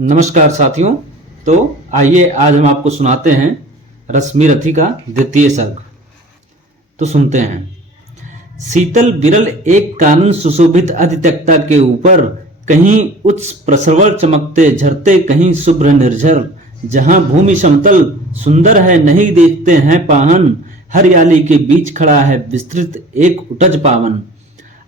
नमस्कार साथियों। तो आइए आज हम आपको सुनाते हैं रश्मि रथी का द्वितीय सर्ग। तो सुनते हैं। शीतल विरल एक कानन सुशोभित अधित्यक्ता के ऊपर, कहीं उच्च प्रसरवर चमकते झरते, कहीं शुभ्र निर्झर। जहां भूमि समतल सुंदर है, नहीं देखते हैं पाहन, हरियाली के बीच खड़ा है विस्तृत एक उटज पावन।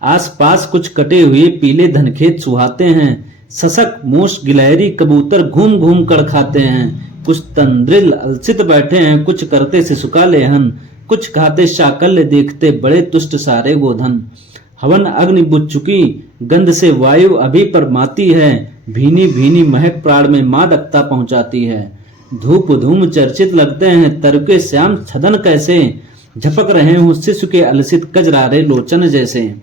आस पास कुछ कटे हुए पीले धनखेत सुहाते हैं, सशक मूस गिलहरी कबूतर घूम घूम कर खाते हैं। कुछ तंद्रिल अलसित बैठे हैं, कुछ करते सिसुका लेहन, कुछ खाते शाकल्य देखते बड़े तुष्ट सारे गोधन। हवन अग्नि बुझ चुकी, गंध से वायु अभी परमाती है, भीनी भीनी महक प्राण में मादकता पहुंचाती है। धूप धूम चर्चित लगते हैं, तरके श्याम छदन कैसे, झपक रहे हो शिशु के अलसित कजरारे लोचन जैसे।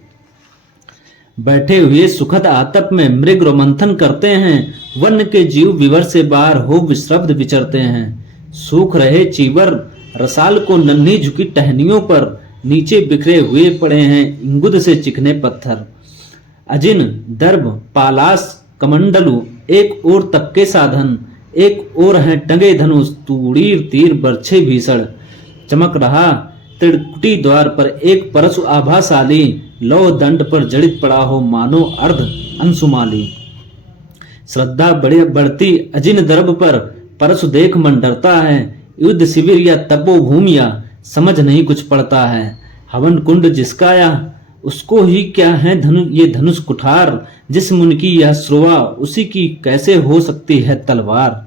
बैठे हुए सुखद आतप में मृग रोमंथन करते हैं, वन के जीव विवर से बाहर हो विश्रब्द विचरते हैं। सूख रहे चीवर रसाल को नन्ही झुकी टहनियों पर, नीचे बिखरे हुए पड़े हैं इंगुद से चिकने पत्थर। अजिन दर्भ पालास कमंडलू एक और तपके साधन, एक और हैं टंगे धनुष तूड़ीर तीर बरछे भीषण। चमक रहा त्रिकुटी द्वार पर एक परशु आभाशाली, लौह दंड पर जड़ित पड़ा हो मानो अर्ध अंशुमाली। श्रद्धा बड़े बढ़ती अजिन दर्भ पर, परशु देख मन डरता है, युद्ध शिविर या तपोभूमि या समझ नहीं कुछ पड़ता है। हवन कुंड जिसका या उसको ही क्या है ये धनुष कुठार, जिस मुन की यह श्रोवा उसी की कैसे हो सकती है तलवार।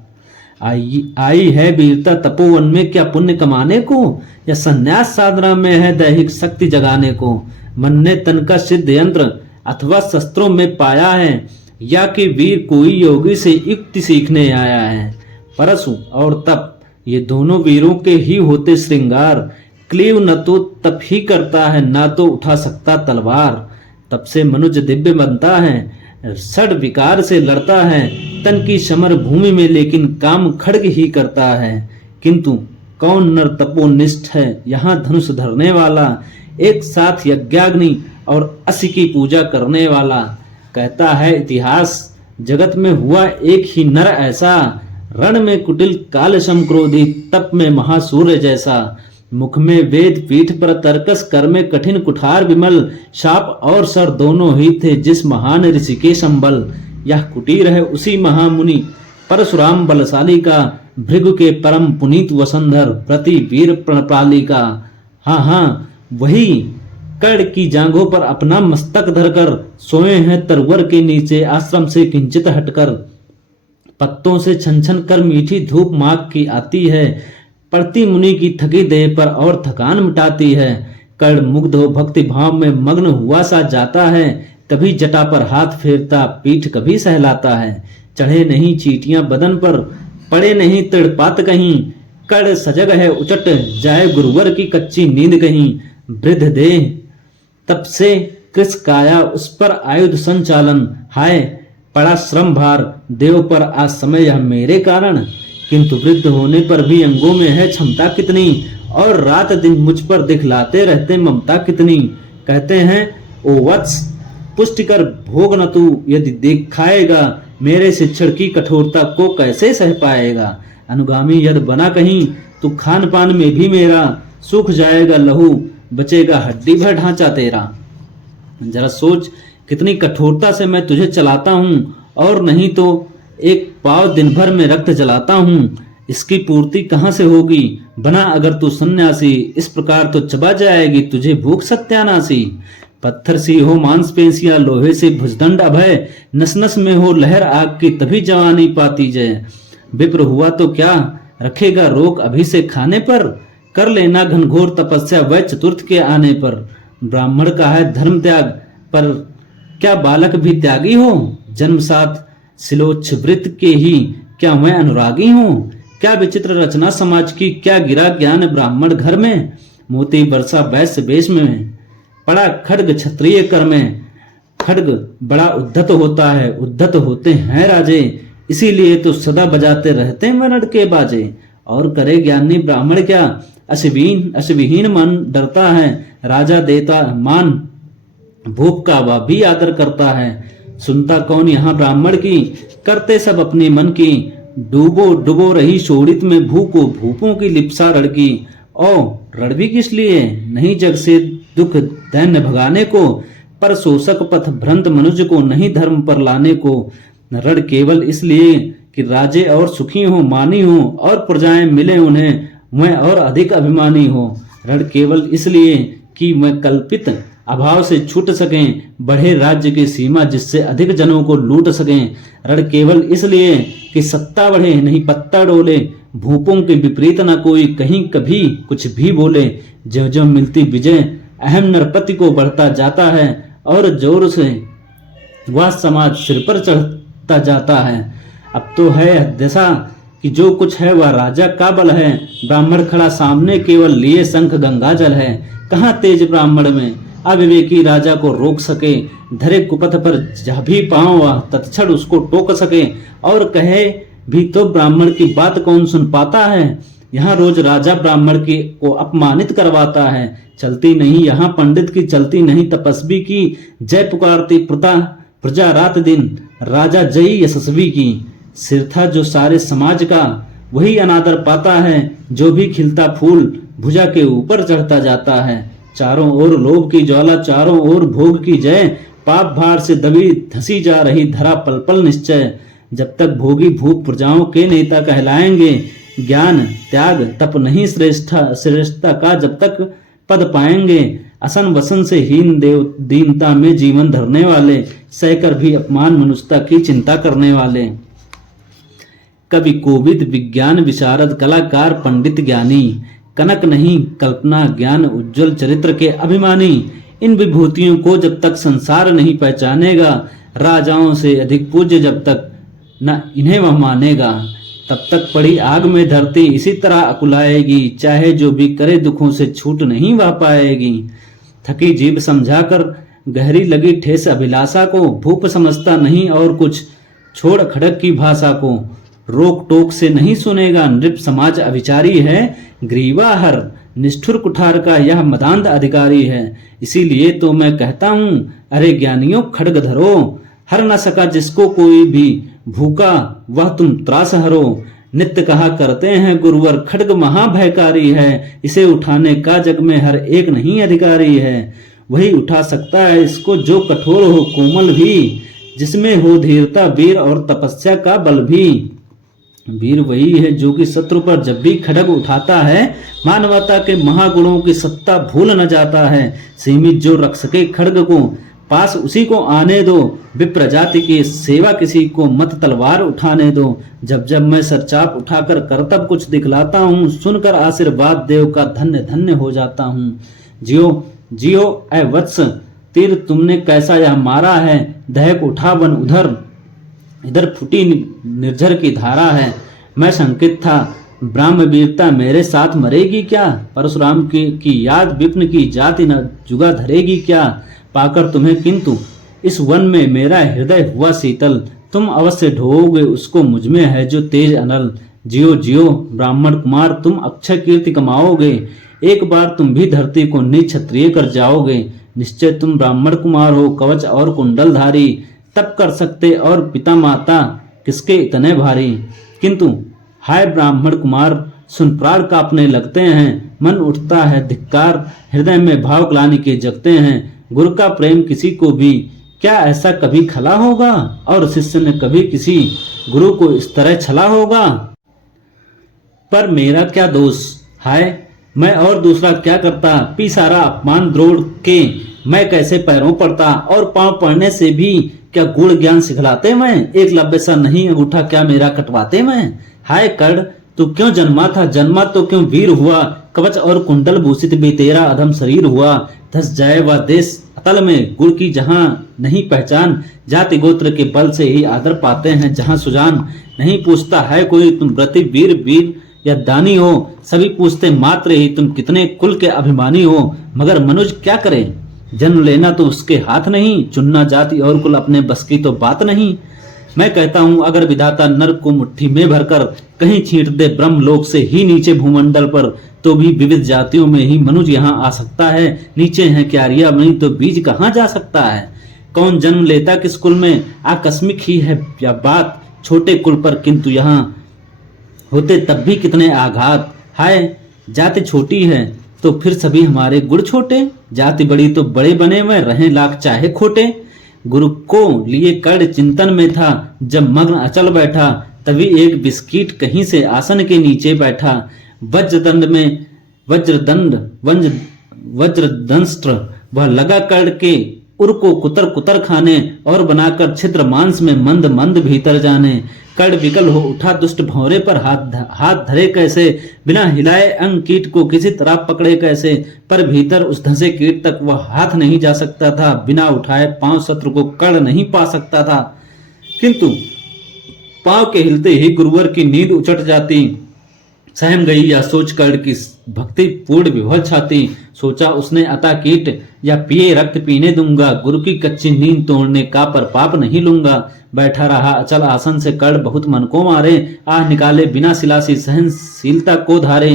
आई है वीरता तपोवन में क्या पुण्य कमाने को, या संन्यास साधना में है दैहिक शक्ति जगाने को। मन ने तन का सिद्ध यंत्र अथवा शस्त्रों में पाया है, या कि वीर कोई योगी से युक्ति सीखने आया है। परशु और तप ये दोनों वीरों के ही होते श्रृंगार, क्लीव न तो तप ही करता है, ना तो उठा सकता तलवार। तप से मनुज दिव्य बनता है, षड विकार से लड़ता है, तन की समर भूमि में लेकिन काम खड्ग ही करता है। किंतु कौन नर तपोनिष्ठ है यहाँ धनुष धरने वाला, एक साथ यज्ञाग्नि और असी की पूजा करने वाला। कहता है इतिहास जगत में हुआ एक ही नर ऐसा, रण में कुटिल काल सम क्रोधी, तप में महासूर्य जैसा। मुख में वेद पीठ पर तर्कस, कर में कठिन कुठार विमल, शाप और सर दोनों ही थे जिस महान ऋषि के संबल। यह कुटीर है उसी महामुनि परशुराम बलशाली का, भृगु के परम पुनीत वसंधर प्रति वीर प्रणपाली का। हाँ वही कर्ण की जांघों पर अपना मस्तक धरकर सोए हैं तरवर के नीचे आश्रम से किंचित हटकर। पत्तों से छन छन कर मीठी धूप माघ की आती है, पड़ती मुनि की थकी देह पर और थकान मिटाती है। कर्ण मुग्ध हो भक्ति भाव में मग्न हुआ सा जाता है, कभी जटा पर हाथ फेरता पीठ कभी सहलाता है। चढ़े नहीं चीटियां बदन पर, पड़े नहीं तड़पात कहीं, कर्ण सजग है उचट जाए गुरुवर की कच्ची नींद कहीं। वृद्ध देह तब से कृष काया उस पर आयुध संचालन, हाय पड़ा श्रम भार देव पर आज समय यह मेरे कारण। किंतु वृद्ध होने पर भी अंगों में है क्षमता कितनी, और रात दिन मुझ पर दिखलाते रहते ममता कितनी। कहते हैं ओ वत्स पुष्टि कर भोग न तू, यदि दिखाएगा मेरे शिक्षण की कठोरता को कैसे सह पाएगा। अनुगामी यदि बना कहीं तो खान पान में भी मेरा, सूख जाएगा लहू बचेगा हड्डी भर ढांचा तेरा। जरा सोच कितनी कठोरता से मैं तुझे चलाता हूँ, और नहीं तो एक पाव दिन भर में रक्त जलाता हूँ। इसकी पूर्ति कहाँ से होगी, बना अगर तू सन्यासी, इस प्रकार तो चबा जाएगी तुझे भूख सत्यानाशी। पत्थर सी हो मांसपेशियां, लोहे से भुजदंड अभय, नस नस में हो लहर आग की तभी जवानी पाती जय। विप्र हुआ तो क्या रखेगा रोक अभी से खाने पर, कर लेना घनघोर तपस्या वह चतुर्थ के आने पर। ब्राह्मण का है धर्म त्याग, पर क्या बालक भी त्यागी हो, जन्म साथ शिलोच्छवृत के ही क्या मैं अनुरागी हूँ। क्या विचित्र रचना समाज की, क्या गिरा ज्ञान ब्राह्मण घर में। मोती बरसा वैश्य वेश में, पड़ा खड्ग क्षत्रिय कर में। खड्ग बड़ा उद्धत होता है, उद्धत होते हैं राजे, इसीलिए तो सदा बजाते रहते मरड़ के बाजे। और करे ज्ञानी ब्राह्मण क्या, अश्विहीन मन डरता है, राजा देता मान भूप का वह भी आदर करता है। सुनता कौन यहाँ ब्राह्मण की, करते सब अपने मन की। डूबो डुबो रही शोणित में भूको, भूपों की लिप्सा रड़की। ओ रड़ भी किस लिए, नहीं जग से दुख दैन्य भगाने को, पर शोषक पथ भ्रंत मनुष्य को नहीं धर्म पर लाने को। रड़ केवल इसलिए कि राजे और सुखी हो, मानी हो, और प्रजाएं मिले उन्हें, मैं और अधिक अभिमानी हो। रड़ केवल इसलिए कि मैं कल्पित अभाव से छूट सकें, बढ़े राज्य की सीमा जिससे अधिक जनों को लूट सकें। रड़ केवल इसलिए कि सत्ता बढ़े, नहीं पत्ता डोले, भूपों के विपरीत न कोई कहीं कभी कुछ भी बोले। जो जो मिलती विजय अहम नरपति को बढ़ता जाता है, और जोर से वह समाज सिर पर चढ़ता जाता है। अब तो है दशा कि जो कुछ है वह राजा का बल है। ब्राह्मण खड़ा सामने केवल लिए शंख गंगा जल है। कहाँ तेज ब्राह्मण में अविवेकी राजा को रोक सके, धरे कुपथ पर जह भी पाँव वह तत्क्षण उसको टोक सके। और कहे भी तो ब्राह्मण की बात कौन सुन पाता है। यहाँ रोज राजा ब्राह्मण को अपमानित करवाता है। चलती नहीं यहाँ पंडित की, चलती नहीं तपस्वी की, जय पुकारती प्रजा रात दिन, राजा जय यशस्वी की। सिर था जो सारे समाज का, वही अनादर पाता है। जो भी खिलता फूल भुजा के ऊपर चढ़ता जाता है। चारों ओर लोभ की ज्वाला, चारों ओर भोग की जय, पाप भार से दबी धसी जा रही धरा पल पल निश्चय। जब तक भोगी भूप प्रजाओं के नेता कहलाएंगे, ज्ञान त्याग तप नहीं श्रेष्ठता का जब तक पद पाएंगे। असन वसन से हीन देव दीनता में जीवन धरने वाले, सहकर भी अपमान मनुष्यता की चिंता करने वाले। कवि कोविद विज्ञान विशारद कलाकार पंडित ज्ञानी, कनक नहीं कल्पना ज्ञान उज्जवल चरित्र के अभिमानी। इन विभूतियों को जब तक संसार नहीं पहचानेगा, राजाओं से अधिक पूज्य जब तक न इन्हें वह मानेगा, तब तक पड़ी आग में धरती इसी तरह अकुलाएगी। चाहे जो भी करे दुखों से छूट नहीं वह पाएगी। थकी जीभ समझाकर गहरी लगी ठेस अभिलाषा को, भूप समझता नहीं और कुछ छोड़ खड़क की भाषा को। रोक टोक से नहीं सुनेगा, नृप समाज अविचारी है। ग्रीवा हर निष्ठुर कुठार का यह मदांध अधिकारी है। इसीलिए तो मैं कहता हूँ, अरे ज्ञानियों खड्ग धरो, हर न सका जिसको कोई भी, भूखा वह तुम त्रास हरो। नित्य कहा करते हैं गुरुवर, खड्ग महाभयकारी है। इसे उठाने का जग में हर एक नहीं अधिकारी है। वही उठा सकता है इसको जो कठोर हो कोमल भी, जिसमें हो धीरता वीर और तपस्या का बल भी। वीर वही है जो कि शत्रु पर जब भी खड्ग उठाता है, मानवता के महागुणों की सत्ता भूल न जाता है। सीमित जो रख सके खड्ग को, पास उसी को आने दो। विप्र जाति की सेवा किसी को मत तलवार उठाने दो। जब जब मैं सरचाप उठाकर करतब कुछ दिखलाता हूँ, सुनकर आशीर्वाद देव का धन्य धन्य हो जाता हूँ। जियो जियो ऐ वत्स, तीर तुमने कैसा यह मारा है। दहक उठा वन उधर, इधर फूटी निर्झर की धारा है। मैं शंकित था, ब्राह्म वीरता मेरे साथ मरेगी क्या। परशुराम की याद विप्न की जाति न जुगा धरेगी क्या। पाकर तुम्हें किंतु इस वन में मेरा हृदय हुआ शीतल। तुम अवश्य ढोओगे उसको मुझ में है जो तेज अनल। जियो जियो ब्राह्मण कुमार, तुम अक्षय कीर्ति कमाओगे। एक बार तुम भी धरती को निक्षत्रिय कर जाओगे। निश्चय तुम ब्राह्मण कुमार हो, कवच और कुंडल धारी। तब कर सकते और पिता माता किसके इतने भारी। किंतु हाय ब्राह्मण कुमार, सुन प्राण कांपने लगते हैं। मन उठता है धिक्कार, हृदय में भाव ग्लानि के जगते हैं। गुरु का प्रेम किसी को भी क्या ऐसा कभी खला होगा, और शिष्य ने कभी किसी गुरु को इस तरह छला होगा। पर मेरा क्या दोष, हाय मैं और दूसरा क्या करता। पी सारा अपमान द्रोड़ के मैं कैसे पैरों पड़ता, और पांव पड़ने से भी क्या गुण ज्ञान सिखलाते मैं। एक लब्बे सा नहीं अंगूठा क्या मेरा कटवाते मैं। हाय कर्ण तू क्यों जन्मा था, जन्मा तो क्यों वीर हुआ। कवच और कुंडल भूषित भी तेरा अधम शरीर हुआ। धस जाए वह देश अतल में, गुण की जहां नहीं पहचान। जाति गोत्र के बल से ही आदर पाते हैं जहां सुजान। नहीं पूछता है कोई तुम व्रति वीर या दानी हो। सभी पूछते मात्र ही तुम कितने कुल के अभिमानी हो। मगर मनुष्य क्या करे, जन्म लेना तो उसके हाथ नहीं। चुनना जाति और कुल अपने बस की तो बात नहीं। मैं कहता हूँ अगर विधाता नर को मुट्ठी में भरकर कहीं छींट दे ब्रह्मलोक से ही नीचे भूमंडल पर, तो भी विविध जातियों में ही मनुष्य यहाँ आ सकता है। नीचे है क्यारियां नहीं तो बीज कहाँ जा सकता है। कौन जन्म लेता किस कुल में, आकस्मिक ही है या बात छोटे कुल पर, किंतु यहाँ होते तब भी कितने आघात। हाय जाति छोटी है तो फिर सभी हमारे गुण छोटे, जाति बड़ी तो बड़े बने हुए रहें लाख चाहे खोटे। गुरु को लिए कर्ण चिंतन में था, जब मग्न अचल बैठा, तभी एक बिस्किट कहीं से आसन के नीचे बैठा। वज्रदंड में वज्रदंष्ट्र वह लगा कर्ण के उर को कुतर कुतर खाने, और बनाकर छिद्र मांस में मंद मंद भीतर जाने। कर्ण विकल हो उठा दुष्ट भौरे पर, हाथ धरे कैसे, बिना हिलाए अंग कीट को किसी तरह पकड़े कैसे। पर भीतर उस धंसे कीट तक वह हाथ नहीं जा सकता था, बिना उठाए पांव शत्रु को कर्ण नहीं पा सकता था। किंतु पांव के हिलते ही गुरुवर की नींद उचट जाती। सहम गई या सोच कर्ण की भक्ति पूर्ण विभल छाती। सोचा उसने अता कीट या पिए रक्त पीने दूंगा, गुरु की कच्ची नींद तोड़ने का पर पाप नहीं लूंगा। बैठा रहा अचल आसन से कर्ण बहुत मन को मारे, आह निकाले बिना सिलासी सहनशीलता को धारे।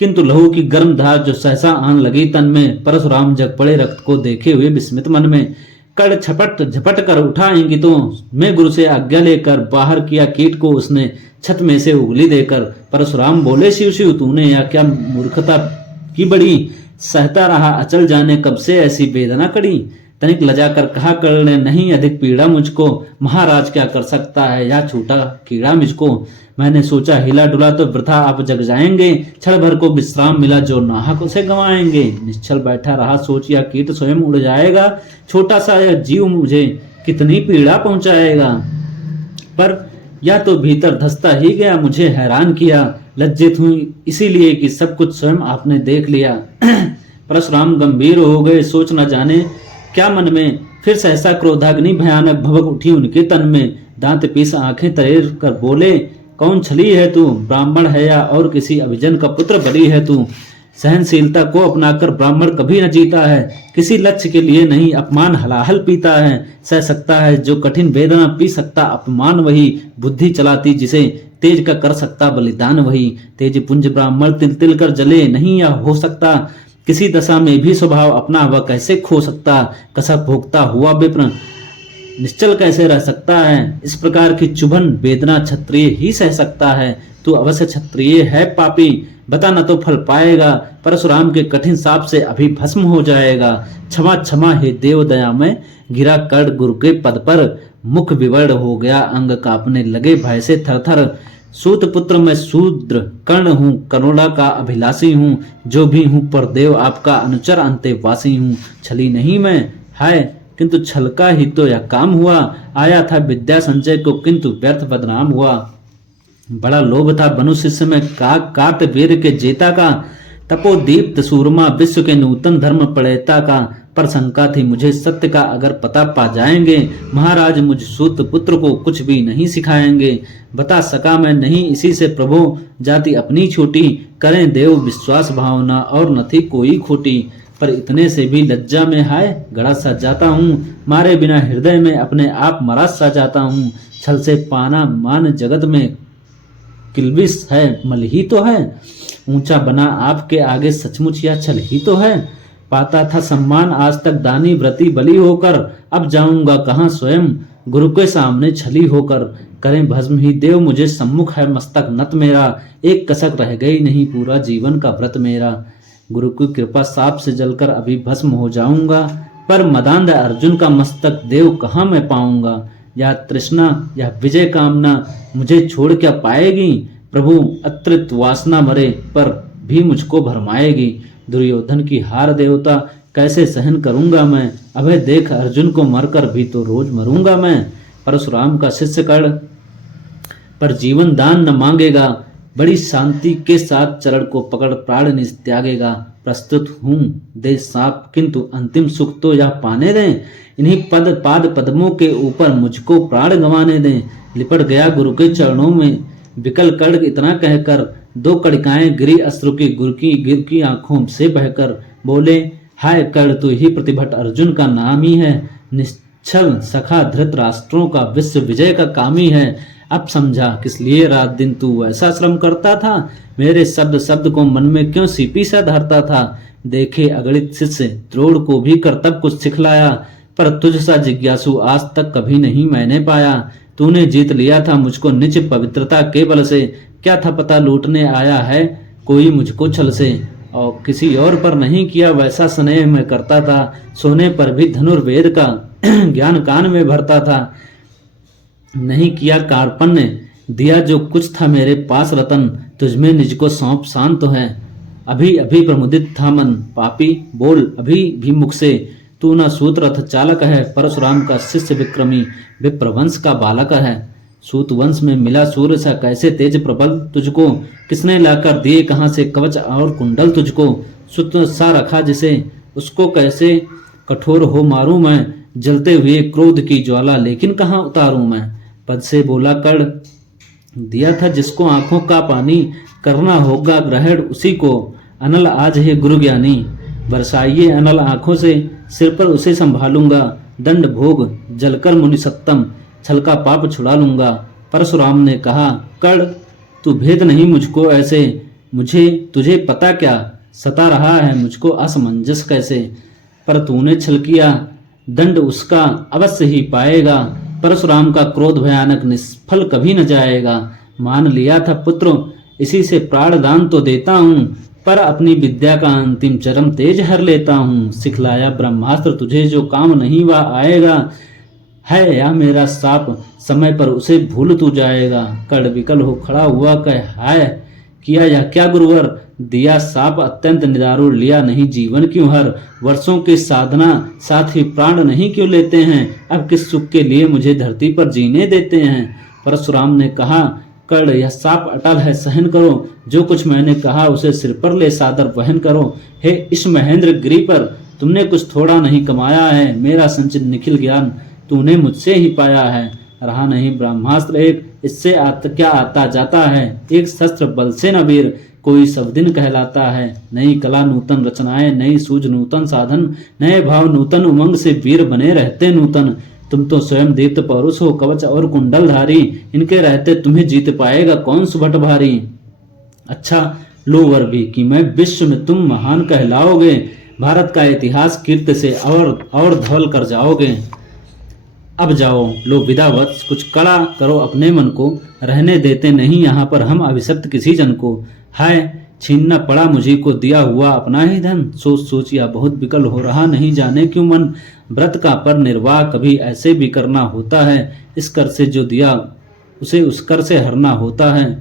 किंतु लहू की गर्म धार जो सहसा आन लगी तन में, परशुराम जग पड़े रक्त को देखे हुए विस्मित मन में। कर्ण छपट झपट कर उठा इंगितों में गुरु से आज्ञा लेकर, बाहर किया कीट को उसने छत में से उंगली देकर। परशुराम बोले शिव शिव तूने या क्या मूर्खता की बड़ी, सहता रहा अचल जाने कब से ऐसी वेदना कड़ी। तनिक लजाकर कहा कर्ण ने, नहीं अधिक पीड़ा मुझको, महाराज क्या कर सकता है या छूटा कीड़ा मुझको। मैंने सोचा हिला डुला तो वृथा आप जग जाएंगे, क्षण भर को विश्राम मिला जो नाहक उसे गंवाएंगे। निश्चल बैठा रहा सोच या कीट स्वयं उड़ जाएगा, छोटा सा यह जीव मुझे कितनी पीड़ा पहुंचाएगा। पर या तो भीतर धसता ही गया, मुझे हैरान किया। लज्जित हूं इसीलिए कि सब कुछ स्वयं आपने देख लिया। परशुराम गंभीर हो गए, सोच न जाने क्या मन में। फिर सहसा क्रोधाग्नि भयानक भभक उठी उनके तन में। दांत पीस आंखें तरेर कर बोले, कौन छली है तू, ब्राह्मण है या और किसी अभिजन का पुत्र बलि है तू। सहनशीलता को अपनाकर ब्राह्मण कभी न जीता है, किसी लक्ष्य के लिए नहीं अपमान हलाहल पीता है। सह सकता है जो कठिन वेदना, पी सकता अपमान वही, बुद्धि चलाती जिसे तेज का कर सकता बलिदान वही। तेज पुंज ब्राह्मण तिल तिल कर जले, नहीं यह हो सकता किसी दशा में भी स्वभाव अपना वह कैसे खो सकता। कसक भोगता हुआ विप्र निश्चल कैसे रह सकता है, इस प्रकार की चुभन वेदना क्षत्रिय ही सह सकता है। तू अवश्य क्षत्रिय है पापी, बता न तो फल पाएगा, परशुराम के कठिन साप से अभी भस्म हो जाएगा। क्षमा क्षमा हे देव दया में, गिरा कर्ण गुरु के पद पर, मुख विवर्ण हो गया अंग कांपने लगे भय से थरथर। सूत पुत्र मैं शूद्र कर्ण हूँ, करुणा का अभिलाषी हूँ, जो भी हूँ पर देव आपका अनुचर अंतेवासी हूँ। छली नहीं मैं, हाय किंतु छल का ही तो यह काम हुआ। आया था विद्या संचय को किंतु व्यर्थ बदनाम हुआ। बड़ा लोभ था बनु शिष्य में कार्त वीर के जेता का, तपोदीप्त सूरमा विश्व के नूतन धर्म प्रणेता का। पर शंका थी मुझे सत्य का अगर पता पा जाएंगे, महाराज मुझ सूत पुत्र को कुछ भी नहीं सिखाएंगे। बता सका मैं नहीं इसी से प्रभु, जाति अपनी छोटी, करें देव विश्वास भावना और न थी कोई खोटी। पर इतने से भी लज्जा में हाय गड़ा सा जाता हूँ, मारे बिना हृदय में अपने आप मरा सा जाता हूँ। छल से पाना मान जगत में किलबिश है, मल ही तो है। ऊंचा बना आपके आगे सचमुच या छल ही तो है। पाता था सम्मान आज तक दानी व्रती बलि होकर, अब जाऊंगा कहाँ स्वयं गुरु के सामने छली होकर। करें भस्म ही देव मुझे सम्मुख है मस्तक नत मेरा, एक कसक रह गई नहीं पूरा जीवन का व्रत मेरा। गुरु की कृपा साप से जलकर अभी भस्म हो जाऊंगा, पर मदांध अर्जुन का मस्तक देव कहाँ मैं पाऊंगा। या तृष्णा या विजय कामना मुझे छोड़ क्या पाएगी, प्रभु अतृप्त वासना मरे पर भी मुझको भरमाएगी। दुर्योधन की हार देवता कैसे सहन करूंगा मैं, अभय देख अर्जुन को मरकर भी तो रोज मरूंगा मैं। परशुराम का शिष्य कर्ण पर जीवन दान न मांगेगा, बड़ी शांति के साथ चरण को पकड़ प्राण निज त्यागेगा। प्रस्तुत हूँ दे साप किंतु अंतिम सुख तो यह पाने दें, इन्हीं पाद पद्मों के ऊपर मुझको प्राण गंवाने दें। लिपट गया गुरु के चरणों में विकल कर्ण इतना कहकर, दो कड़िकाएं गिरी अश्रु की गिर की आंखों से बहकर। बोले हाय कर्ण तू ही प्रतिभट अर्जुन का नाम ही है, निश्चल सखा धृत राष्ट्रों का विश्व विजय का कामी है। अब समझा किस लिए रात दिन तू ऐसा श्रम करता था, मेरे शब्द शब्द को मन में क्यों सीपी सा धरता था। देखे अगणित शिष्य द्रोण को भी करतब कुछ सिखलाया, पर तुझ सा जिज्ञासु आज तक कभी नहीं मैंने पाया। तूने जीत लिया था मुझको निज पवित्रता के बल से, क्या था पता लूटने आया है कोई मुझको छल से। और किसी और पर नहीं किया वैसा स्नेह मैं करता था, सोने पर भी धनुर्वेद का ज्ञान कान में भरता था। नहीं किया कार्पण्य, दिया जो कुछ था मेरे पास रतन, तुझमें निज को सौंप शांत है। अभी अभी प्रमुदित था मन, पापी बोल अभी भी मुख से, तू न सूत रथ चालक है, परशुराम का शिष्य विक्रमी, विप्रवंश का बालक है। सूत वंश में मिला सूर्य सा कैसे तेज प्रबल तुझको, किसने लाकर दिए कहाँ से कवच और कुंडल तुझको। सुत सा रखा जिसे, उसको कैसे कठोर हो मारूं मैं, जलते हुए क्रोध की ज्वाला लेकिन कहाँ उतारूं मैं। पद से बोला कर्ण, दिया था जिसको आंखों का पानी, करना होगा ग्रहण उसी को, अनल आज है गुरु ज्ञानी। बरसाइए अनल आंखों से, सिर पर उसे संभालूंगा, दंड भोग जलकर मुनि सत्तम, छल का पाप छुड़ा लूंगा। परशुराम ने कहा, कर्ण तू भेद नहीं मुझको ऐसे, मुझे तुझे पता क्या सता रहा है मुझको असमंजस कैसे। पर तूने छल किया, दंड उसका अवश्य ही पाएगा, परशुराम का क्रोध भयानक निष्फल कभी न जाएगा। मान लिया था पुत्र इसी से प्राण दान तो देता हूँ, पर अपनी विद्या का अंतिम चरम तेज हर लेता हूँ। सिखलाया ब्रह्मास्त्र तुझे जो काम नहीं वह आएगा, है या मेरा साप समय पर उसे भूल तू जाएगा। कर्ण विकल हो खड़ा हुआ कह, हाय किया या क्या गुरुवर, दिया साप अत्यंत निदारुण, लिया नहीं जीवन क्यों हर। वर्षों की साधना साथ ही प्राण नहीं क्यों लेते हैं, अब किस सुख के लिए मुझे धरती पर जीने देते हैं। परशुराम ने कहा, कर्ण यह साप अटल है सहन करो, जो कुछ मैंने कहा उसे सिर पर ले सादर वहन करो। हे इस महेंद्र गिरी पर तुमने कुछ थोड़ा नहीं कमाया है, मेरा संचित निखिल ज्ञान तूने मुझसे ही पाया है। रहा नहीं ब्रह्मास्त्र एक, इससे क्या आता जाता है, एक शस्त्र बल से न वीर कोई सब दिन कहलाता है। नई कला नूतन रचनाएं, नई सूझ नूतन साधन, नए भाव नूतन उमंग से वीर बने रहते नूतन। तुम तो स्वयं दीप्त पौरुष हो, कवच और कुंडलधारी, इनके रहते तुम्हें जीत पाएगा कौन सुभट भारी। अच्छा लो वर भी कि मैं विश्व में तुम महान कहलाओगे, भारत का इतिहास कीर्ति से और धवल कर जाओगे। अब जाओ लो विदा वत्स, कुछ कड़ा करो अपने मन को, रहने देते नहीं यहाँ पर हम अभिशप्त किसी जन को। हाय छीनना पड़ा मुझी को दिया हुआ अपना ही धन, सोच सोच या बहुत विकल हो रहा नहीं जाने क्यों मन। व्रत का पर निर्वाह कभी ऐसे भी करना होता है, इस कर से जो दिया उसे उस कर से हरना होता है।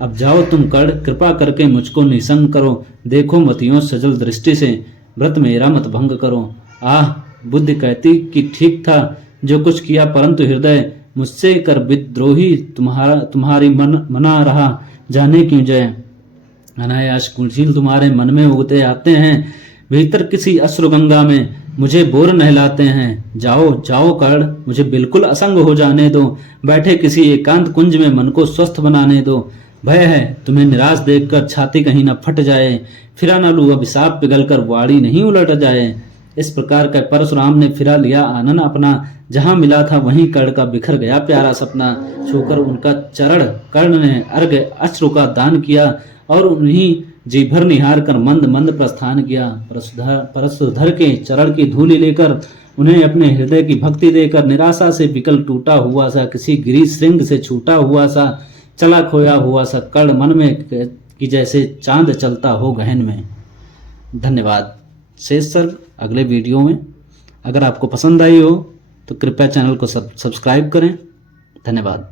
अब जाओ तुम कर्ण कृपा करके मुझको निसंग करो, देखो मतियों सजल दृष्टि से, व्रत मेरा मत भंग करो। आह बुद्धि कहती कि ठीक था जो कुछ किया, परंतु हृदय मुझसे कर विद्रोही तुम्हारी मना रहा जाने क्यों जय। अनायास कुलशील तुम्हारे मन में उगते आते हैं, भीतर किसी अश्रु गंगा में मुझे बोर नहलाते हैं। जाओ जाओ कर्ण मुझे बिल्कुल असंग हो जाने दो, बैठे किसी एकांत कुंज में मन को स्वस्थ बनाने दो। भय है तुम्हें निराश देखकर छाती कहीं न फट जाए, फिरा न लू अभिशाप पिघलकर वाणी नहीं उलट जाए। इस प्रकार का परशुराम ने फिरा लिया आनंद अपना, जहां मिला था वहीं कर्ण का बिखर गया प्यारा सपना। छूकर उनका चरण कर्ण ने अर्घ अश्रु का दान किया, और उन्हीं जी भर निहार कर मंद मंद प्रस्थान किया। परशुधर के चरण की धूलि लेकर, उन्हें अपने हृदय की भक्ति देकर, निराशा से विकल टूटा हुआ सा, किसी गिरी श्रृंग से छूटा हुआ सा, चला खोया हुआ सा कर्ण मन में कि जैसे चांद चलता हो गहन में। धन्यवाद। शेष सर्ग अगले वीडियो में। अगर आपको पसंद आई हो तो कृपया चैनल को सब्सक्राइब करें। धन्यवाद।